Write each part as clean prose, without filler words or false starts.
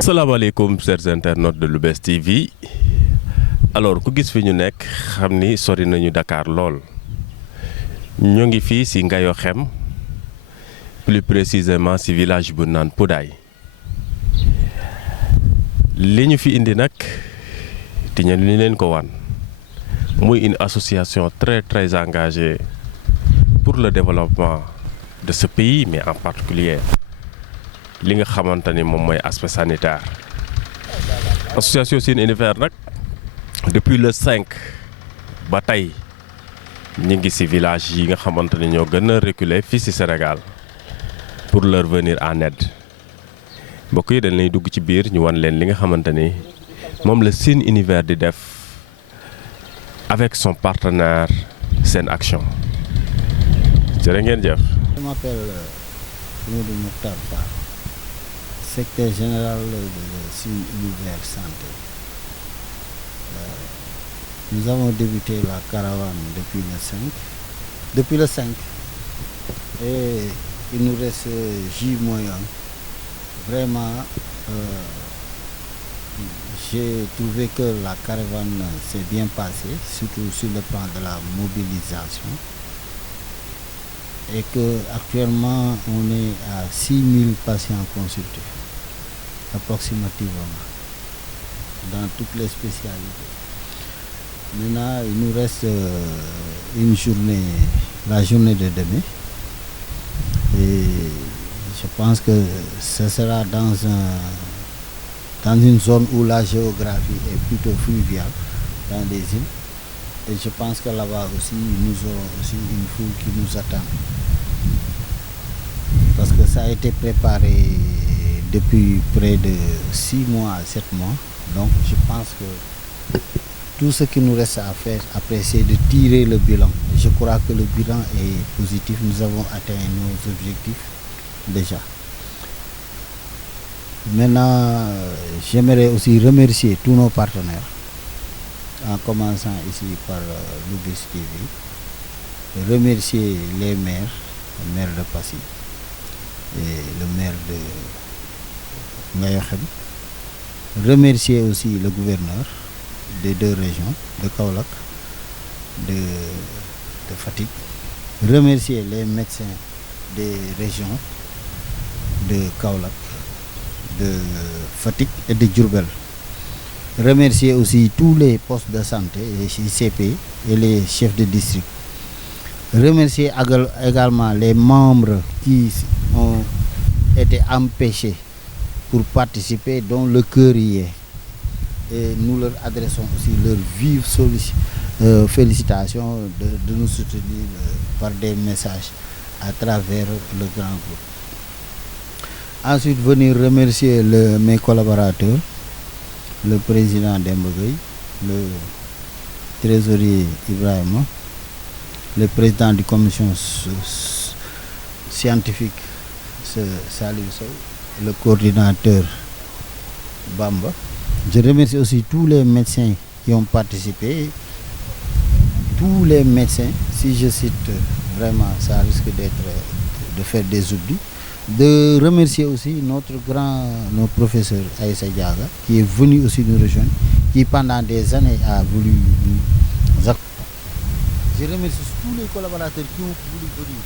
asalaamaaleykum chers internautes de Lou'Bess TV alors ku gis fi ñu nekk xam ni sori nañu Dakar lool ñoo ngi fii ci Ngayokhem plus précisément ci village bu naan Poudaye li ñu fi indi nag te ñu leen ko wan muy une association très engagée pour le développement de ce pays mais en particulier li nga xamante ni moom mooy aspect sanitaire. association Sine Univers nag depuis le 5 ba tey ñu ngi ci village yi nga xamante ni ñoo gën a reculer fii ci Sénégal pour leur venir en aide mbokk yi dañ lay dugg ci biir ñu wan leen li nga xamante ni moom la Sine Univers di def avec son partenaire Sen Action jërë ngeen jëf. Je m'appelle Modou Mokhtar Fall, secrétaire général de Sine Univers Santé. Nous avons débuté la caravane depuis le 5 et il nous reste J-1. Vraiment, j'ai trouvé que la caravane s'est bien passée, surtout sur le plan de la mobilisation. Et qu'actuellement, on est à 6000 patients consultés, approximativement, dans toutes les spécialités. Maintenant, il nous reste une journée, la journée de demain. Et je pense que ce sera dans une zone où la géographie est plutôt fluviale, dans des îles. Et je pense que là-bas aussi, nous aurons aussi une foule qui nous attend. Parce que ça a été préparé depuis près de 6 mois à 7 mois. Donc je pense que tout ce qui nous reste à faire après, c'est de tirer le bilan. Je crois que le bilan est positif. Nous avons atteint nos objectifs déjà. Maintenant, j'aimerais aussi remercier tous nos partenaires, en commençant ici par Lou'Bess TV, remercier les maires, le maire de Passy et le maire de Ngayokhem, remercier aussi le gouverneur des 2 régions, de Kaolack, de Fatick, remercier les médecins des régions de Kaolack, de Fatick et de Diourbel. Remercier aussi tous les postes de santé, les ICP et les chefs de district. Remercier également les membres qui ont été empêchés pour participer, dont le cœur y est. Et nous leur adressons aussi leurs vives félicitations de nous soutenir par des messages à travers le grand groupe. Ensuite, venir remercier mes collaborateurs, le président Demba Gueye, le trésorier Ibrahima, le président du commission scientifique Salif Sow, le coordinateur Bamba. Je remercie aussi tous les médecins qui ont participé, tous les médecins, si je cite vraiment, ça risque de faire des oublis. De remercier aussi notre professeur Aïssa Diaga, qui est venu aussi nous rejoindre, qui pendant des années a voulu nous accompagner. Je remercie tous les collaborateurs qui ont voulu venir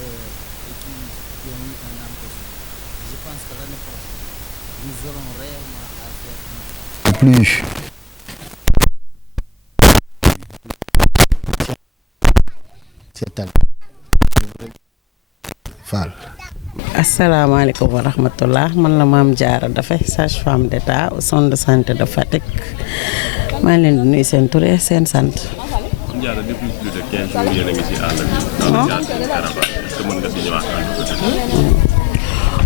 et qui ont eu un empêchement. Je pense que l'année prochaine, nous aurons réellement à faire plus. Cette année. Fall. Asalaamaaleykum wa rahmatullah, man la Mame Diarra Daffé, sage-femme d'État au centre de santé de Fatick. maa ngi leen di nuyu seen tur ak seen sant. Mame Diarra, depuis plus de 15 jours yéen a ngi ci àll bi dans le cadre d'une caravane. Est-ce que mën nga si ñëwaat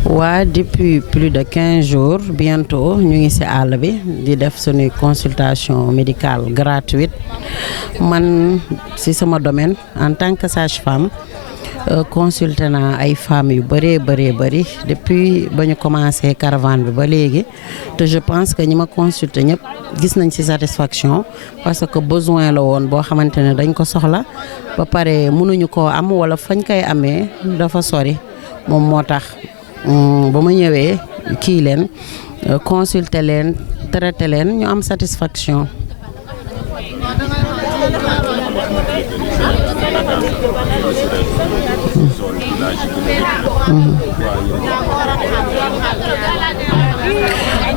waa depuis plus de 15 jours bientôt ñu ngi ci àll bi di def suñuy consultation médicale gratuite man ci sama domaine en tant que sage-femme consulté naa ay femmes yu bëri depuis ba ñu commencé caravane bi ba léegi te je pense que ñi ma consulté ñëpp gis nañ ci satisfaction parce que besoin la woon boo xamante ne dañ ko soxla ba pare mënuñu koo am wala fañ koy amee dafa sori moom moo tax ba ma ñëwee kii leen consulter leen traiter leen ñu am satisfaction.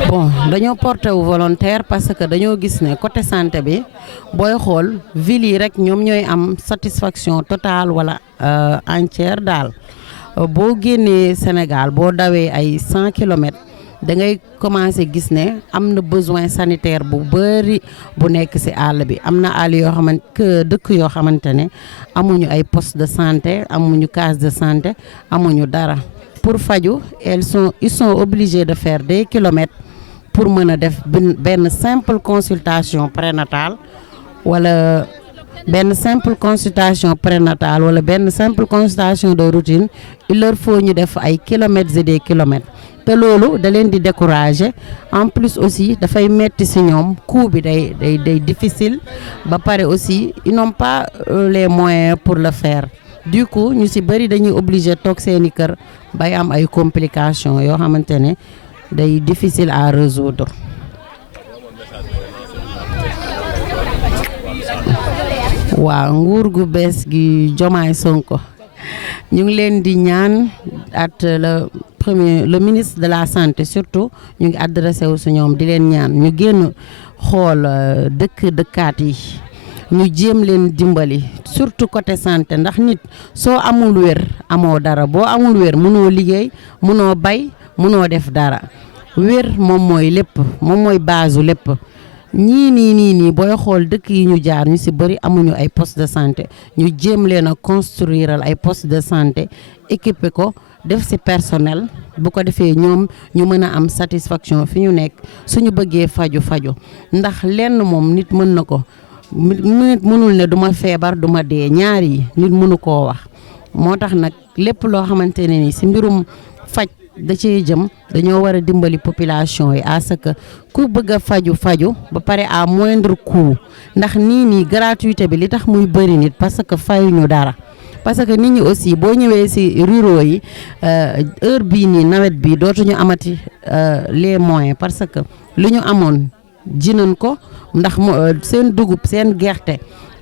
Bon dañoo porté wu volontaire parce que dañoo gis ne côté santé bi booy xool ville yi rek ñoom ñooy am satisfaction totale wala entière daal. boo génnee Sénégal boo dawee ay 100 kilomètres da ngay commencer gis ne am na besoin sanitaire bu bëri bu nekk ci àll bi am na àll yoo xamante dëkk yoo xamante ne amuñu ay poste de santé amuñu case de santé amuñu dara pour faju ils sont obligés de faire des kilomètres pour mën a def benn simple consultation prénatale wala benn simple consultation prénatale wala benn simple consultation de routine il leur faut ñu def ay kilomètres et des kilomètres te loolu da leen di décourager en plus aussi dafay metti ci ñoom coût bi day difficile ba pare aussi ils n'ont pas les moyens pour le faire du coup ñu ci bari dañuy obligé toog seeni kër bay am ay complications yoo xamante ne day difficile à résoudre. waaw nguur gu bees gi Diomaye Sonko ñu ngi leen di ñaan at le ministre de la santé surtout ñu ngi adressé wu si ñoom di leen ñaan ñu génn xool dëkkaat yi ñu jéem leen dimbali surtout côté santé ndax nit soo amul wér amoo dara boo amul wér mënoo liggéey mënoo bay mënoo def dara wér moom mooy lépp moom mooy base lépp. nii booy xool dëkk yi ñu jaar ñu ci bari amuñu ay poste de santé ñu jéem leen a construire ay poste de santé équipé ko def ci personnel bu ko defee ñoom ñu mën a am satisfaction fi ñu nekk suñu bëggee faju ndax lenn moom nit mën na ko nit mënul ne duma feebar duma dee ñaar yi nit mënu koo wax moo tax nag lépp loo xamante ne ni ci mbirum faj da ciy jëm dañoo war a dimbali population yi à ce que ku bëgg a faju ba pare à moindre coût ndax nii gratuité bi li tax muy bëri nit parce que fayuñu dara parce que nit ñi aussi boo ñëwee ci ruraux yi heure bii nii nawet bi dootuñu amati les moyens parce que lu ñu amoon ji nañ ko ndax seen dugub seen gerte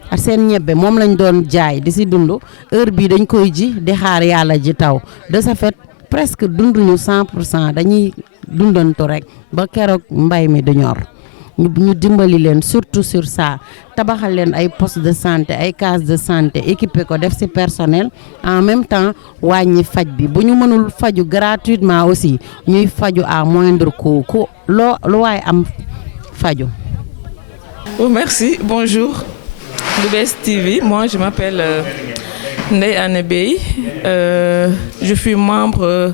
ak seen ñebbe moom lañ doon jaay di ci dund heure bii dañ koy ji di xaar yàlla ji taw de ce fait presque dunduñu 100% dañuy dundantu rek ba keroog mbay mi du ñor ñu dimbali leen surtout sur ça tabaxal leen ay poste de santé ay case de santé équipé ko def ci personnel en même temps wàññi faj bi bu ñu mënul faju gratuitement aussi ñuy faju à moindre coût ku lu waay am faju. Oh, merci, bonjour Lou'Bess TV, moi je m'appelle Ndeye Anne Bey, je suis membre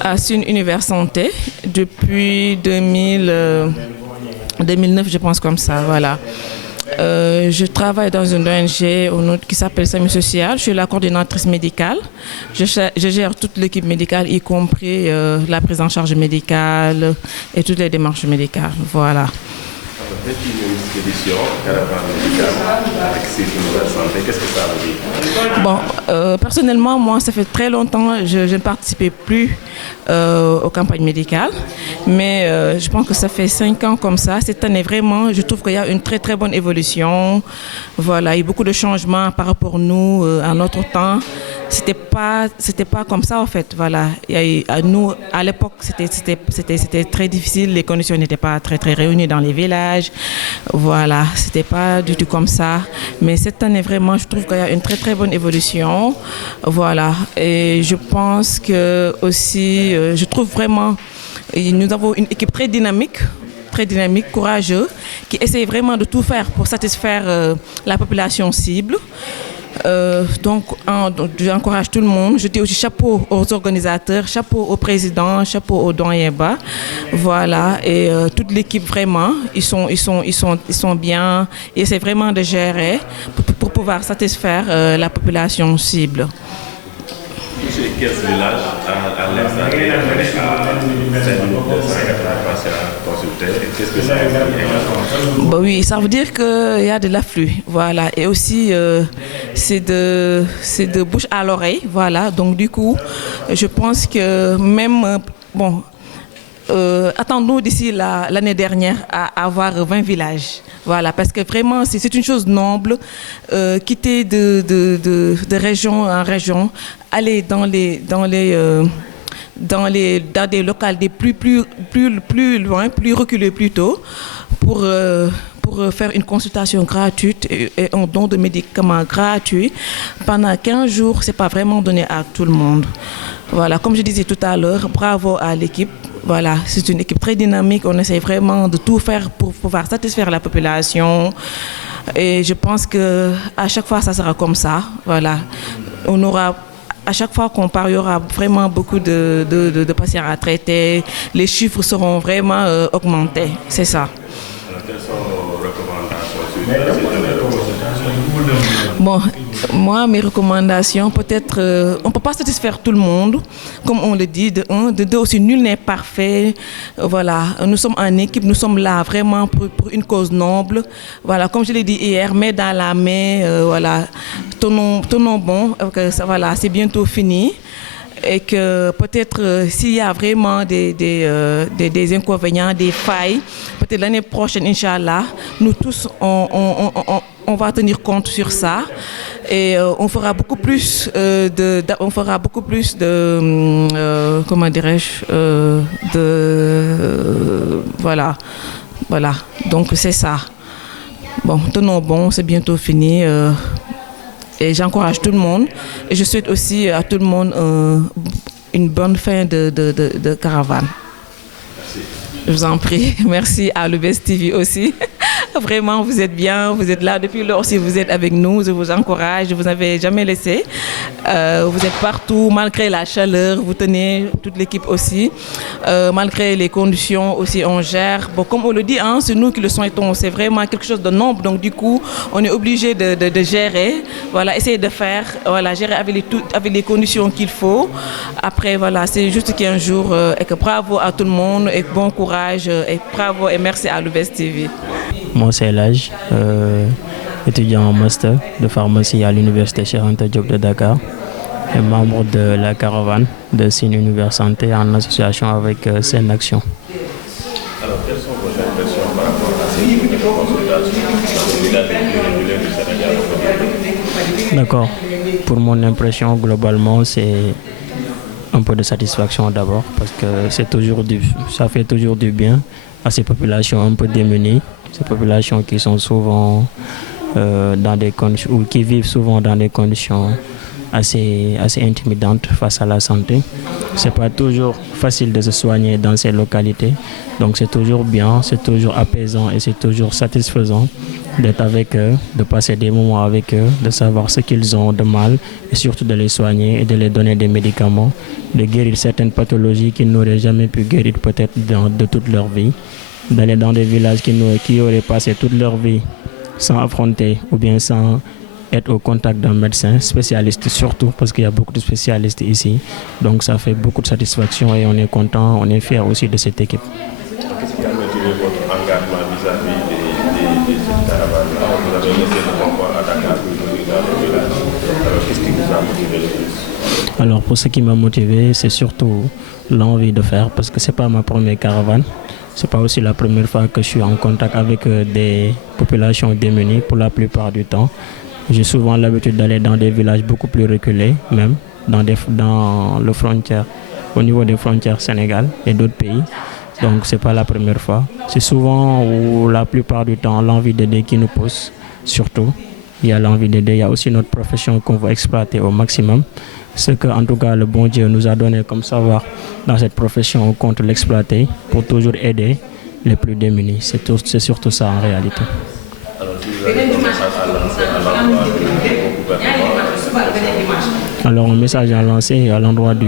à Sun Univers Santé depuis 2009 je pense comme ça, voilà. Je travaille dans une ONG qui s'appelle SAMU Social, je suis la coordinatrice médicale, je gère toute l'équipe médicale y compris la prise en charge médicale et toutes les démarches médicales, voilà. Qu'est-ce que ça veut dire? Bon, personnellement, moi, ça fait très longtemps que je ne participais plus aux campagnes médicales, mais je pense que ça fait 5 ans comme ça. Cette année, vraiment, je trouve qu'il y a une très très bonne évolution. Voilà, il y a beaucoup de changements par rapport à nous, à notre temps. C'était pas comme ça en fait, voilà. Nous, à l'époque, c'était très difficile, les conditions n'étaient pas très très réunies dans les villages, voilà, c'était pas du tout comme ça. Mais cette année vraiment, je trouve qu'il y a une très très bonne évolution, voilà. Et je pense que aussi, je trouve vraiment, nous avons une équipe très dynamique, courageuse, qui essaie vraiment de tout faire pour satisfaire la population cible. Donc, j'encourage tout le monde. Je dis aussi chapeau aux organisateurs, chapeau au président, chapeau au doyen Ba. Voilà, et toute l'équipe vraiment, ils sont bien. Et c'est vraiment de gérer pour pouvoir satisfaire la population cible. Sur les 15 villages, à l'instant, il y a 5280 patients consultés. Qu'est-ce que ça veut dire? Bah oui, ça veut dire qu'il y a de l'afflux, voilà. Et aussi, c'est de bouche à l'oreille, voilà. Donc du coup, je pense que même, attendons d'ici l'année dernière à avoir 20 villages. Voilà, parce que vraiment, c'est une chose noble, quitter de région en région, aller dans des locales plus loin, plus reculés plutôt, pour faire une consultation gratuite et un don de médicaments gratuits pendant 15 jours. C'est pas vraiment donné à tout le monde. Voilà, comme je disais tout à l'heure, bravo à l'équipe. Voilà, c'est une équipe très dynamique. On essaie vraiment de tout faire pour pouvoir satisfaire la population. Et je pense que à chaque fois, ça sera comme ça. Voilà, on aura, à chaque fois qu'on part, il y aura vraiment beaucoup de patients à traiter. Les chiffres seront vraiment augmentés. C'est ça. Alors, quelles sont vos recommandations sur Bon, moi, mes recommandations, peut-être, on ne peut pas satisfaire tout le monde, comme on le dit, de deux aussi, nul n'est parfait. Voilà, nous sommes en équipe, nous sommes là vraiment pour une cause noble. Voilà, comme je l'ai dit hier, main dans la main, voilà, tenons bon, ça, voilà, c'est bientôt fini. Et que peut-être s'il y a vraiment des inconvénients, des failles, peut-être l'année prochaine, Inch'Allah, nous tous, on va tenir compte sur ça et on fera beaucoup plus comment dirais-je, voilà, donc c'est ça. Bon, tenons bon, c'est bientôt fini. Et j'encourage tout le monde et je souhaite aussi à tout le monde une bonne fin de caravane. Merci. Je vous en prie. Merci à Lou'Bess TV aussi. Vraiment, vous êtes bien, vous êtes là depuis lors. Si vous êtes avec nous, je vous encourage, je ne vous avais jamais laissé. Vous êtes partout, malgré la chaleur, vous tenez, toute l'équipe aussi. Malgré les conditions aussi, on gère. Bon, comme on le dit, hein, c'est nous qui le souhaitons, c'est vraiment quelque chose de noble. Donc du coup, on est obligé de gérer, voilà, essayer de faire, voilà, gérer avec les conditions qu'il faut. Après, voilà, c'est juste 15 jours et que bravo à tout le monde et bon courage et bravo et merci à Lou'Bess TV. Moi, c'est l'âge, étudiant en master de pharmacie à l'université Cheikh Anta Diop de Dakar et membre de la caravane de Sine Univers Santé en association avec Sen Action. Alors, quelles sont vos impressions par rapport à ces consultations dans les villages réguliers du Sénégal? D'accord. Pour mon impression, globalement, c'est un peu de satisfaction d'abord parce que ça fait toujours du bien à ces populations un peu démunies, ces populations qui sont souvent dans des conditions ou qui vivent souvent dans des conditions assez intimidantes face à la santé. C'est pas toujours facile de se soigner dans ces localités, donc c'est toujours bien, c'est toujours apaisant et c'est toujours satisfaisant d'être avec eux, de passer des moments avec eux, de savoir ce qu'ils ont de mal et surtout de les soigner et de les donner des médicaments, de guérir certaines pathologies qu'ils n'auraient jamais pu guérir peut-être de toute leur vie, d'aller dans des villages qui auraient passé toute leur vie sans affronter ou bien sans être au contact d'un médecin spécialiste surtout parce qu'il y a beaucoup de spécialistes ici. Donc ça fait beaucoup de satisfaction et on est content, on est fiers aussi de cette équipe. Qu'est-ce qui a motivé votre engagement vis-à-vis des caravanes? Vous avez laissé le confort à Dakar pour venir dans les villages. Alors qu'est-ce qui vous a motivé le plus? Alors pour ce qui m'a motivé, c'est surtout l'envie de faire parce que ce n'est pas ma première caravane. Ce n'est pas aussi la première fois que je suis en contact avec des populations démunies pour la plupart du temps. J'ai souvent l'habitude d'aller dans des villages beaucoup plus reculés, même dans le frontière, au niveau des frontières Sénégal et d'autres pays. Donc ce n'est pas la première fois. C'est souvent ou la plupart du temps l'envie d'aider qui nous pousse, surtout. Il y a l'envie d'aider, il y a aussi notre profession qu'on veut exploiter au maximum. Ce que, en tout cas, le bon Dieu nous a donné comme savoir dans cette profession, on compte l'exploiter pour toujours aider les plus démunis. C'est surtout ça en réalité. Alors, si vous avez un message à lancer à l'endroit du gouvernement Alors, un message à lancer à l'endroit du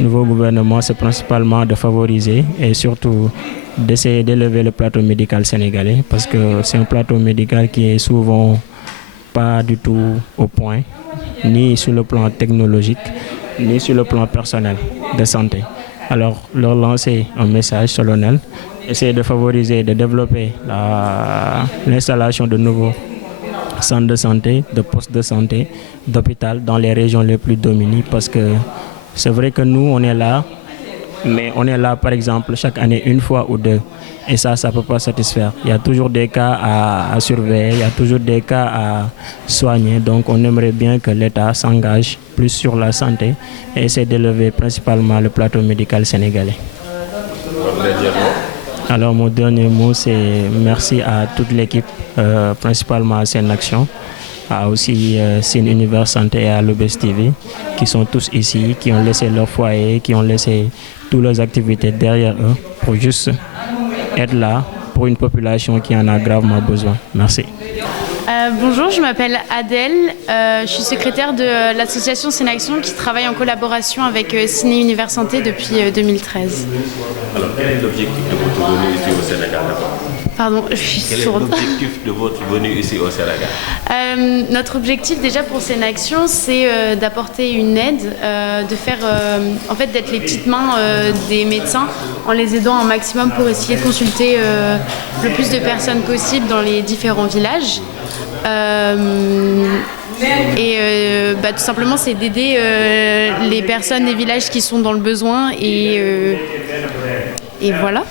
nouveau gouvernement, c'est principalement de favoriser et surtout d'essayer d'élever le plateau médical sénégalais, parce que c'est un plateau médical qui est souvent pas du tout au point, ni sur le plan technologique, ni sur le plan personnel de santé. Alors, leur lancer un message solennel, essayer de favoriser, de développer l'installation de nouveaux centres de santé, de postes de santé, d'hôpital dans les régions les plus dominées, parce que c'est vrai que nous, on est là, mais on est là, par exemple, chaque année, une fois ou deux. Et ça ne peut pas satisfaire. Il y a toujours des cas à surveiller, il y a toujours des cas à soigner. Donc, on aimerait bien que l'État s'engage plus sur la santé et essaie d'élever principalement le plateau médical sénégalais. Alors, mon dernier mot, c'est merci à toute l'équipe, principalement à Senaction, à aussi Sine Univers Santé et à Lubis TV, qui sont tous ici, qui ont laissé leur foyer, qui ont laissé toutes leurs activités derrière eux pour juste être là pour une population qui en a gravement besoin. Merci. Bonjour, je m'appelle Adèle, je suis secrétaire de l'association Senaction qui travaille en collaboration avec Sine Univers Santé depuis 2013. Alors, quel est l'objectif de votre venue ici au Sénégal d'abord? Pardon, je suis sourde. Quel est l'objectif de votre venue ici au Sénégal? Notre objectif déjà pour Senaction, c'est d'apporter une aide, de faire, en fait, d'être les petites mains des médecins en les aidant un maximum pour essayer de consulter le plus de personnes possible dans les différents villages. Tout simplement, c'est d'aider les personnes des villages qui sont dans le besoin et voilà.